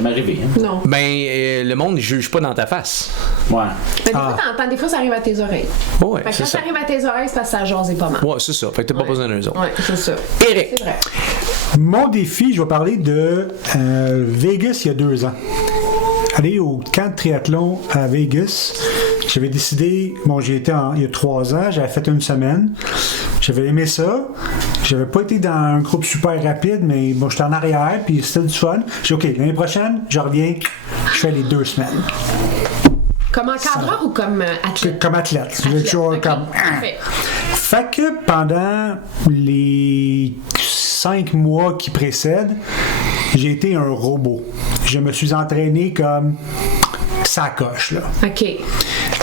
m'est jamais arrivé. Hein. Non. Ben, le monde ne juge pas dans ta face. Ouais. Mais des fois, t'entends, des fois, ça arrive à tes oreilles. Ouais, Fait que c'est quand ça ça. arrive à tes oreilles, c'est parce que ça jase pas mal. Ouais, c'est ça. Fait que t'as pas besoin d'eux autres. Ouais, c'est ça. Éric. C'est vrai. Mon défi, je vais parler de Vegas il y a 2 ans. Aller au camp de triathlon à Vegas. J'avais décidé, j'y étais il y a 3 ans, j'avais fait 1 semaine. J'avais aimé ça. J'avais pas été dans un groupe super rapide, mais bon, j'étais en arrière, puis c'était du fun. J'ai dit, OK, l'année prochaine, je reviens, je fais les 2 semaines. Comme encadreur ou comme athlète? Comme athlète. J'ai toujours Ok, comme. parfait. Fait que pendant les 5 mois qui précèdent, j'ai été un robot. Je me suis entraîné comme sacoche, là. OK.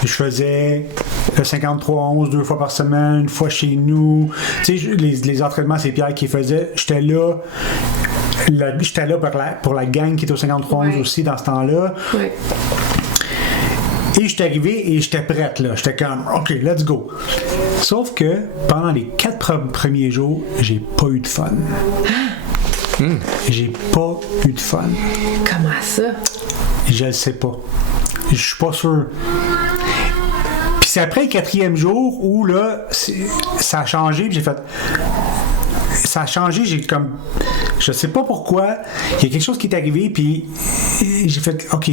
Je faisais le 53-11 2 fois par semaine, 1 fois chez nous. Tu sais, les entraînements, c'est Pierre qui faisait. J'étais là. J'étais là pour la gang qui était au 53-11 aussi dans ce temps-là. Ouais. Et j'étais arrivé et j'étais prête, là. J'étais comme, OK, let's go. Sauf que pendant les 4 premiers jours, j'ai pas eu de fun. J'ai pas eu de fun. Comment ça? Je le sais pas. Je suis pas sûr. Puis c'est après le 4e jour où, là, ça a changé, puis j'ai fait... Ça a changé, j'ai comme... Je sais pas pourquoi. Il y a quelque chose qui est arrivé, puis j'ai fait, OK,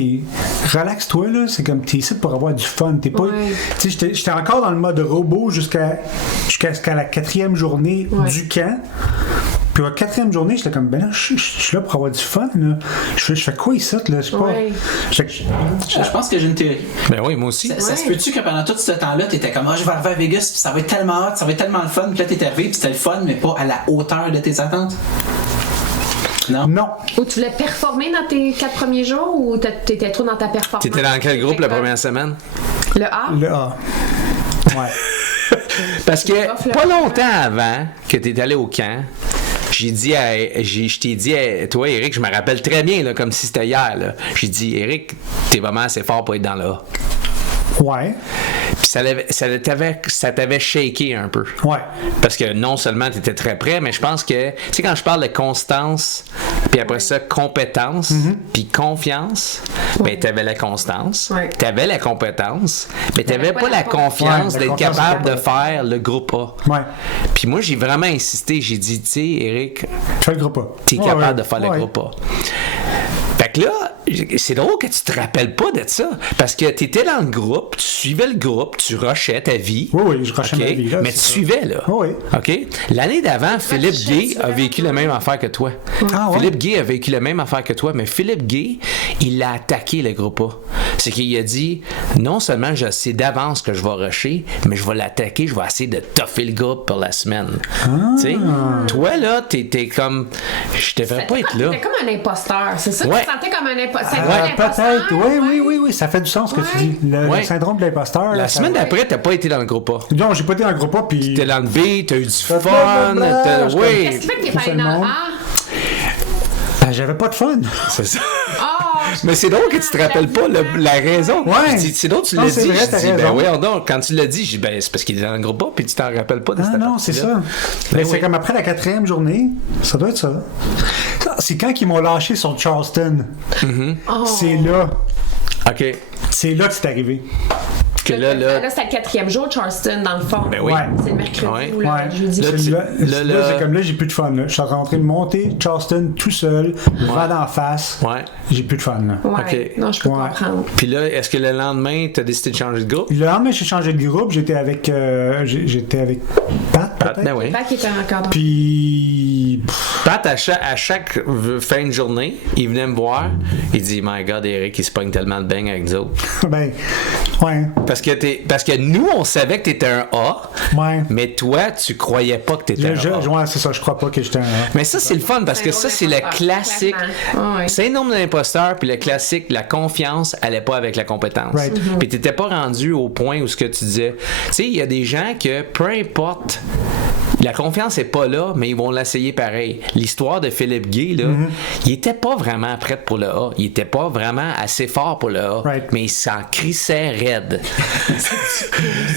relaxe-toi, là. C'est comme, t'es ici pour avoir du fun. T'es pas... Ouais. Tu sais, j'étais encore dans le mode robot jusqu'à la 4e journée du camp. Puis à la 4e journée, j'étais comme, ben là, je suis là pour avoir du fun, là. Je fais quoi ici, là? Je sais pas... Ouais. Je pense que j'ai une théorie. Ben oui, moi aussi. Ça se peut-tu que pendant tout ce temps-là, t'étais comme, je vais arriver à Vegas, puis ça va être tellement hot, ça va être tellement le fun, puis là, t'es arrivé, puis c'était le fun, mais pas à la hauteur de tes attentes? Non? Non. Ou tu voulais performer dans tes 4 premiers jours ou t'étais trop dans ta performance? T'étais dans quel groupe la première semaine? Le A? Le A. Ouais. Parce que Off, là. pas longtemps avant que t'es allé au camp, je t'ai dit, toi, Éric, je me rappelle très bien, là, comme si c'était hier. Là. J'ai dit, Éric, t'es vraiment assez fort pour être dans là. Ouais. Puis ça t'avait shaké un peu. Ouais. Parce que non seulement tu étais très prêt, mais je pense que, tu sais, quand je parle de constance, puis après ça, compétence, puis confiance, ben, t'avais la constance, t'avais la compétence, mais t'avais pas la confiance Ouais, la d'être confiance, capable c'est de pas faire le groupe A. Ouais. Puis moi, j'ai vraiment insisté, j'ai dit, tu sais, Éric, Fais le groupe A. t'es capable Ouais, de faire le ouais. groupe A. Fait que là, c'est drôle que tu te rappelles pas de ça. Parce que tu étais dans le groupe, tu suivais le groupe, tu rushais ta vie. Oui, je rushais OK? ma vie, là, mais c'est tu ça. suivais, là. Oui. OK? L'année d'avant, Philippe Gay a vécu la même affaire que toi. Ah, ouais? Philippe Gay a vécu la même affaire que toi, mais Philippe Gay, il a attaqué le groupe A. C'est qu'il a dit, non seulement je sais d'avance que je vais rusher, mais je vais l'attaquer, je vais essayer de toffer le groupe pour la semaine. Tu sais? Toi, là, t'es comme, je devrais pas être là. T'étais comme un imposteur, c'est ça? Ouais. Tu te sentais comme un imposteur? Peut-être. Oui, ça fait du sens ce que tu dis. Le syndrome de l'imposteur. La là, semaine ça... d'après, t'as pas été dans le groupe A. Non, j'ai pas été dans le groupe A, puis... T'es dans le B, t'as eu du fun, blablabla, je oui. Qu'est-ce qui fait que t'es Tout pas allé le dans le monde. A? Ben, j'avais pas de fun. C'est ça. Oh, Mais c'est drôle que tu te rappelles pas la raison. Ouais. C'est drôle que tu Non, l'as c'est dit. vrai, Je t'as dis, ben raison. oui, donc, quand tu l'as dit, j'ai dit, ben c'est parce qu'il est dans le groupe A, puis tu t'en rappelles pas de Ah cette non, c'est partie-là. ça. Ben Mais oui. c'est comme après la 4e journée. Ça doit être ça. C'est quand ils m'ont lâché sur Charleston. C'est là. OK. C'est là que c'est arrivé. Que là, c'était le 4e jour, Charleston, dans le fond. ben oui. Ouais. C'est le mercredi Ouais. ou le jeudi. Là, C'est là, là, c'est comme là, j'ai plus de fun. Là. Je suis rentré de monter Charleston tout seul, vent d'en face. Ouais. J'ai plus de fun. Là. Ouais. OK. Non, je peux Ouais. comprendre. Puis là, est-ce que le lendemain, t'as décidé de changer de groupe? Le lendemain, j'ai changé de groupe. J'étais avec Pat, peut-être. Ben oui. Pas qu'il était encore dans Puis... Pat, à chaque fin de journée, il venait me voir. Il dit, my God, Eric, il se pogne tellement de bang avec nous autres. Ben, ouais. Parce que nous, on savait que t'étais un A, Ouais. mais toi, tu croyais pas que t'étais un A. Ouais, c'est ça. Je crois pas que j'étais un... Mais ça, c'est le fun parce que ça, c'est le classique. Clairement. Ouais. Syndrome de l'imposteur, puis le classique, la confiance allait pas avec la compétence. Right. Puis t'étais pas rendu au point où ce que tu disais. Tu sais, il y a des gens que peu importe La confiance est pas là, mais ils vont l'essayer pareil. L'histoire de Philippe Gay, là, il était pas vraiment prêt pour le A. Il était pas vraiment assez fort pour le A. Right. Mais il s'en crissait raide.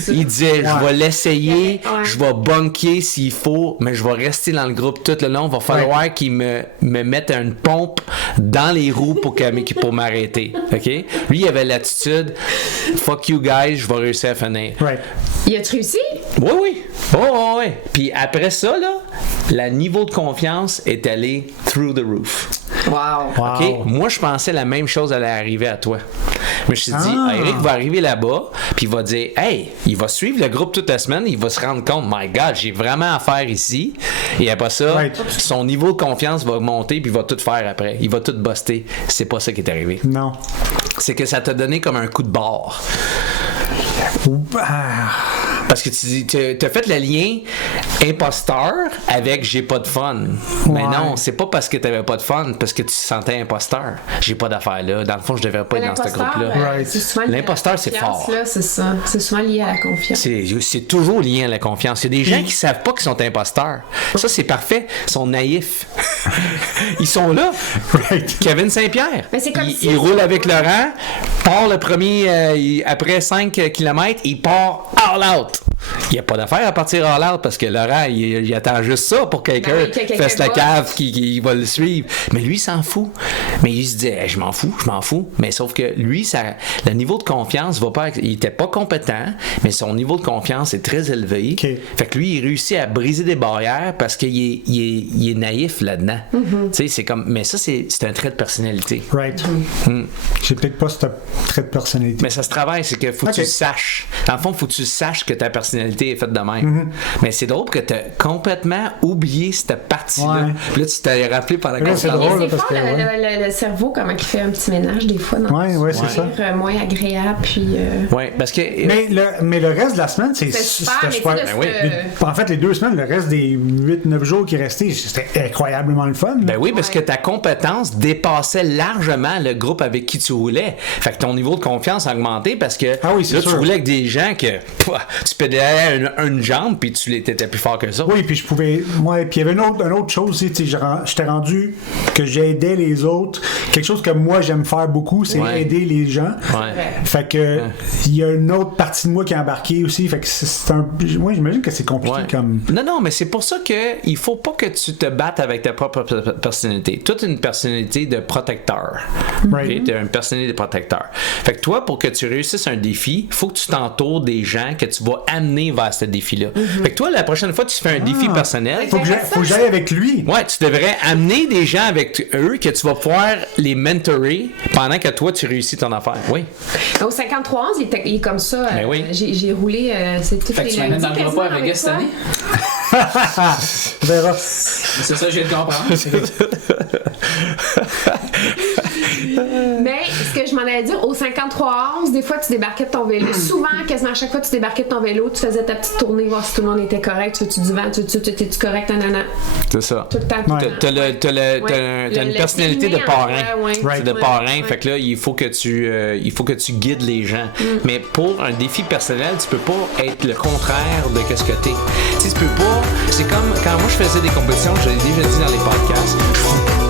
Il disait, je vais l'essayer, Ouais. je vais bunker s'il faut, mais je vais rester dans le groupe tout le long. Il va falloir qu'il me mette une pompe dans les roues pour m'arrêter. OK? Lui, il avait l'attitude, fuck you guys, je vais réussir à finir. Right. Y a-tu réussi? Oui, oui. Oh, oui. Puis après ça, là, le niveau de confiance est allé through the roof. Wow. Wow. OK? Moi, je pensais la même chose allait arriver à toi. Mais je me suis dit, Eric va arriver là-bas, puis il va dire, hey, il va suivre le groupe toute la semaine, il va se rendre compte, my God, j'ai vraiment affaire ici. Et après ça, Right. son niveau de confiance va monter, puis il va tout faire après. Il va tout buster. C'est pas ça qui est arrivé. Non. C'est que ça t'a donné comme un coup de barre. Ah. Parce que tu as fait le lien imposteur avec j'ai pas de fun. Mais Ouais. non, c'est pas parce que t'avais pas de fun, parce que tu te sentais imposteur. J'ai pas d'affaires là. Dans le fond, je devrais pas être dans ce L'imposteur, groupe-là. Right. c'est souvent lié à la L'imposteur, c'est confiance, fort. là, c'est ça. C'est souvent lié à la confiance. C'est toujours lié à la confiance. Il y a des gens qui savent pas qu'ils sont imposteurs. Ça, c'est parfait. Ils sont naïfs. Ils sont là. Right. Kevin Saint-Pierre. Mais c'est comme il, si- il roule avec Laurent, part le premier, après 5 km, il part all out. Il n'y a pas d'affaire à partir all out parce que Laurent, il attend juste ça pour que quelqu'un oui, que quelqu'un fasse la bosse. cave qui va le suivre. Mais lui, il s'en fout. Mais il se dit, hey, je m'en fous. Mais sauf que lui, le niveau de confiance va pas. Il était pas compétent, mais son niveau de confiance est très élevé. OK. Fait que lui, il réussit à briser des barrières parce qu'il est naïf là-dedans. Tu sais, c'est comme. Mais ça, c'est un trait de personnalité. Right. J'ai peut-être pas ce trait de personnalité. Mais ça se travaille, c'est que faut que Ok. tu le saches. Dans le fond, faut que tu saches que ta personnalité est faite de même. Mais c'est drôle que tu as complètement oublié cette partie-là. Ouais. Puis là, tu t'es rappelé par la Là, c'est conférence. drôle, là, C'est parce fort que, le cerveau, comment il fait un petit ménage des fois dans Ouais, ouais, c'est ça. moins agréable. Puis, Oui, parce que. Mais le reste de la semaine, c'est super, c'était mais super. tu sais, oui. En fait, les 2 semaines, le reste des 8-9 jours qui restaient, c'était incroyablement le fun. Ben oui, parce que ta compétence dépassait largement le groupe avec qui tu roulais. Fait que ton niveau de confiance a augmenté parce que Ah oui, c'est là, sûr. tu roulais avec des gens que tu pédalais une jambe puis tu étais plus fort que ça. Oui, puis je pouvais. Ouais, puis il y avait une autre chose aussi, tu sais, j'étais rendu que j'aidais les autres. Quelque chose que moi j'aime faire beaucoup, c'est Ouais. aider les gens. Ouais. Fait que il y a une autre partie de moi qui est embarquée aussi. Fait que c'est un. Moi, j'imagine que c'est compliqué Ouais. comme. Non, mais c'est pour ça que il faut pas que tu te battes avec ta propre personnalité. Toute une personnalité de protecteur. Right. Ok? T'as une personnalité de protecteur. Fait que toi, pour que tu réussisses un défi, il faut que tu t'entoures des gens que tu vas amener vers ce défi-là. Fait que toi, la prochaine fois que tu fais un défi personnel, Faut que j'aille avec lui. ouais, tu devrais amener des gens avec eux que tu vas pouvoir les mentorer pendant que toi, tu réussis ton affaire. Oui. au 53-11, il est comme ça. Ben oui. J'ai roulé, c'est tout Fait que tu m'amènes dans le groupe à Vegas cette année? On verra. C'est ça, je viens de comprendre. Mais ce que je m'en allais dire, au 53-11, des fois, tu débarquais de ton vélo. Souvent, quasiment à chaque fois que tu débarquais de ton vélo, tu faisais ta petite tournée, voir si tout le monde était correct. Tu veux-tu du vent? T'es-tu correct? Nanana. C'est ça. Tout le temps. tout le Ouais. temps. T'as une personnalité de parrain. Ouais, C'est de ouais, parrain, ouais. fait que là, il faut que tu guides les gens. Mais pour un défi personnel, tu peux pas être le contraire de ce que t'es. Tu sais, tu peux pas. C'est comme quand moi je faisais des compétitions, je l'ai déjà dit dans les podcasts.